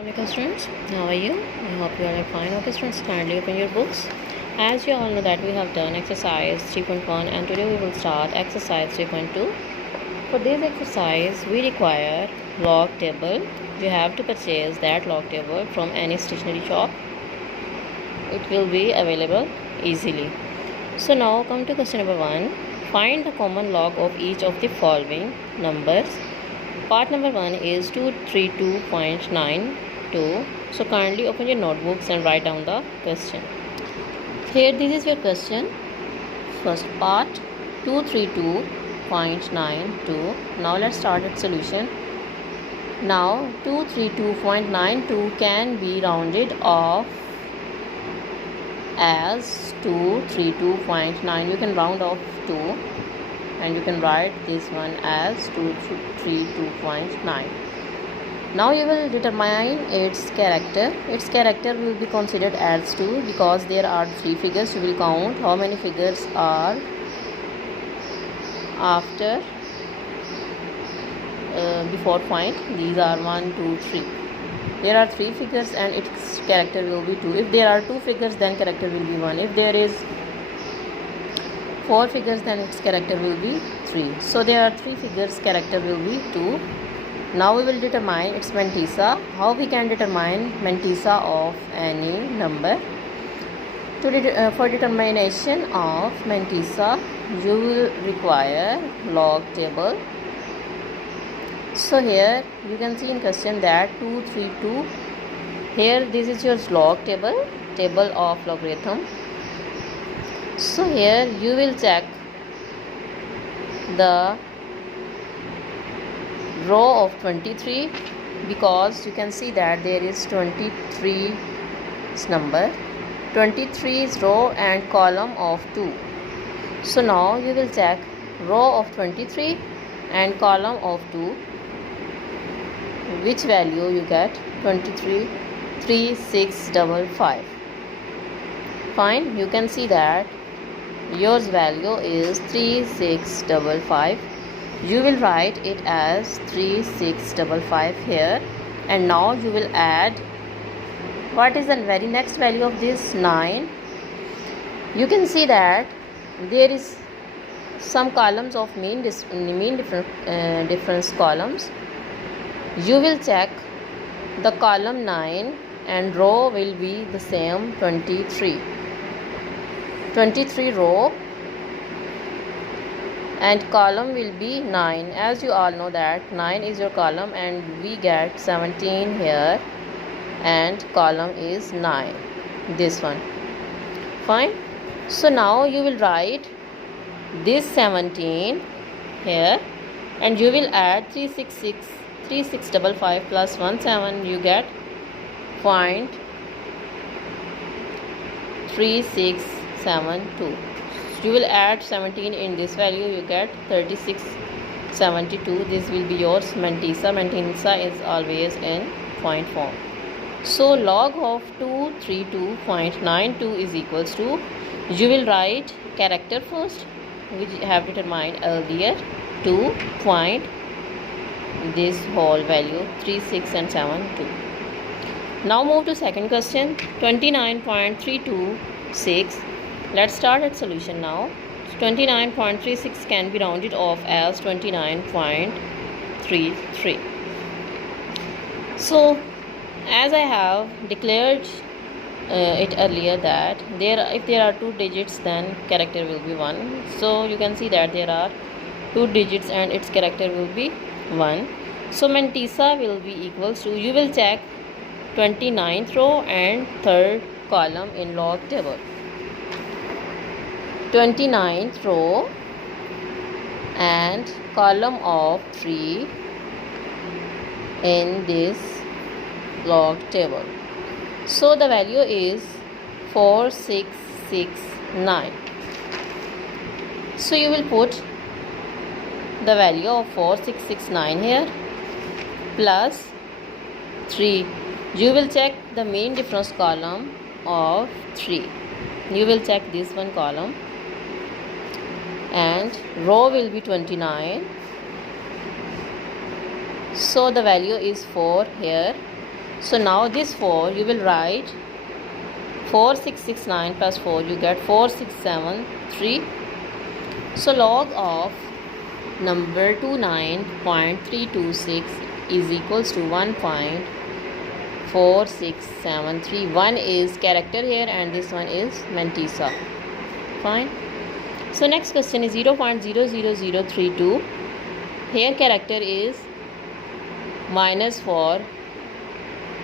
Assalamualaikum students, how are you? I hope you are fine. Okay students, kindly open your books. As you all know that we have done exercise 3.1 and today we will start exercise 3.2. For this exercise we require log table. You have to purchase that log table from any stationery shop. It will be available easily. So now come to question number 1. Find the common log of each of the following numbers. Part number 1 is 232.92. So kindly open your notebooks and write down the question. Here this is your question. First part 232.92. Now let's start its solution. Now 232.92 can be rounded off as 232.9. You can round off 2 and you can write this one as 232.9. Now you will determine its character. Its character will be considered as 2 because there are 3 figures. You will count how many figures are after before point. These are 1, 2, 3. There are 3 figures and its character will be 2. If there are 2 figures, then character will be 1. If there is 4 figures, then its character will be 3. So there are 3 figures, character will be 2. Now we will determine its mantissa. How we can determine mantissa of any number? For determination of mantissa, you will require log table. So here you can see in question that 232. Here this is your log table, table of logarithm. So here you will check the row of 23 because you can see that there is 23 number, 23 is row and column of 2. So now you will check row of 23 and column of 2. Which value you get? 23, 3655. Fine, you can see that yours value is 3655. You will write it as 3655 here, and now you will add what is the very next value of this? 9. You can see that there is some columns of mean difference columns. You will check the column 9 and row will be the same 23 row and column will be 9. As you all know that 9 is your column and we get 17 here and column is 9, this one. Fine. So now you will write this 17 here and you will add 3655 plus 17, you get 0.3672. You will add 17 in this value, you get 3672. This will be yours mantissa. Mantissa is always in point form. So log of 232.92 is equals to, you will write character first, which you have determined earlier, 2 point this whole value 36 and 72. Now move to second question 29.326. Let's start its solution now. 29.36 can be rounded off as 29.33. So as I have declared it earlier that if there are 2 digits, then character will be 1. So you can see that there are 2 digits and its character will be 1. So mantissa will be equals to, you will check 29th row and 3rd column in log table. 29th row and column of 3 in this log table. So the value is 4669. So you will put the value of 4669 here plus 3. You will check the mean difference column of 3. You will check this one column and row will be 29. So the value is 4 here. So now this 4 you will write 4669 plus 4, you get 4673. So log of number 29.326 is equals to 1.4673. One is character here and this one is mantissa. Fine. So next question is 0.00032. Here character is -4.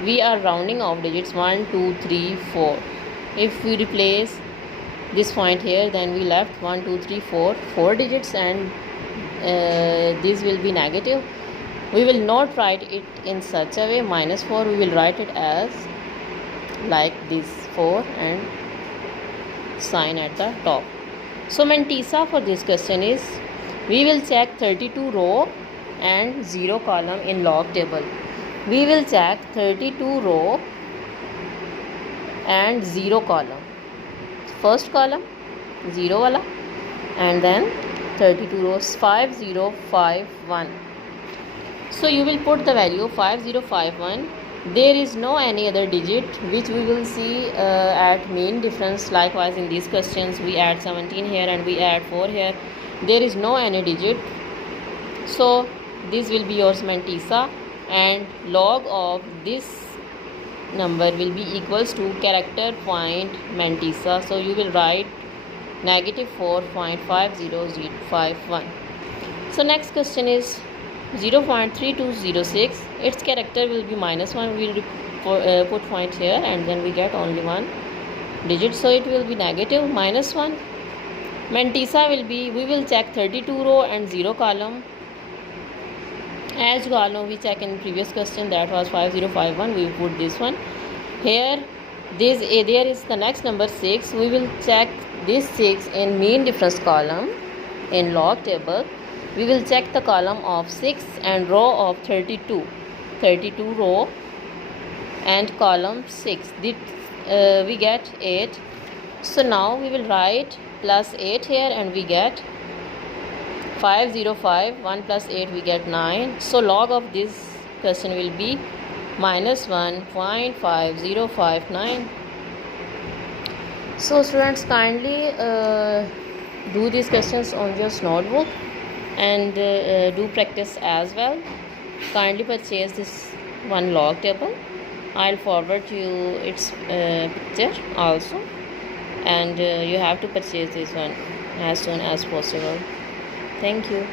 We are rounding off digits 1, 2, 3, 4. If we replace this point here, then we left 1, 2, 3, 4 digits, and this will be negative. We will not write it in such a way -4. We will write it as like this 4 and sign at the top. So mantissa for this question is, we will check 32 row and 0 column in log table. We will check 32 row and 0 column. First column 0 wala, and then 32 rows 5051. So you will put the value 5051. There is no any other digit which we will see at mean difference. Likewise in these questions we add 17 here and we add 4 here. There is no any digit. So this will be your mantissa, and log of this number will be equals to character point mantissa. So you will write -4.50051. So next question is 0.3206. Its character will be -1. We will put point here and then we get only one digit, so it will be -1. Mantissa will be, we will check 32 row and 0 column. As you all know, we check in previous question, that was 5051. We put this one here. There is the next number 6. We will check this 6 in mean difference column in log table. We will check the column of 6 and row of 32 row and column 6. We get 8. So now we will write +8 here and we get 505. 1 plus 8 we get 9. So log of this question will be -1.5059. So students, kindly do these questions on your notebook and do practice as well. Kindly purchase this one log table. I'll forward you its picture also, and you have to purchase this one as soon as possible. Thank you.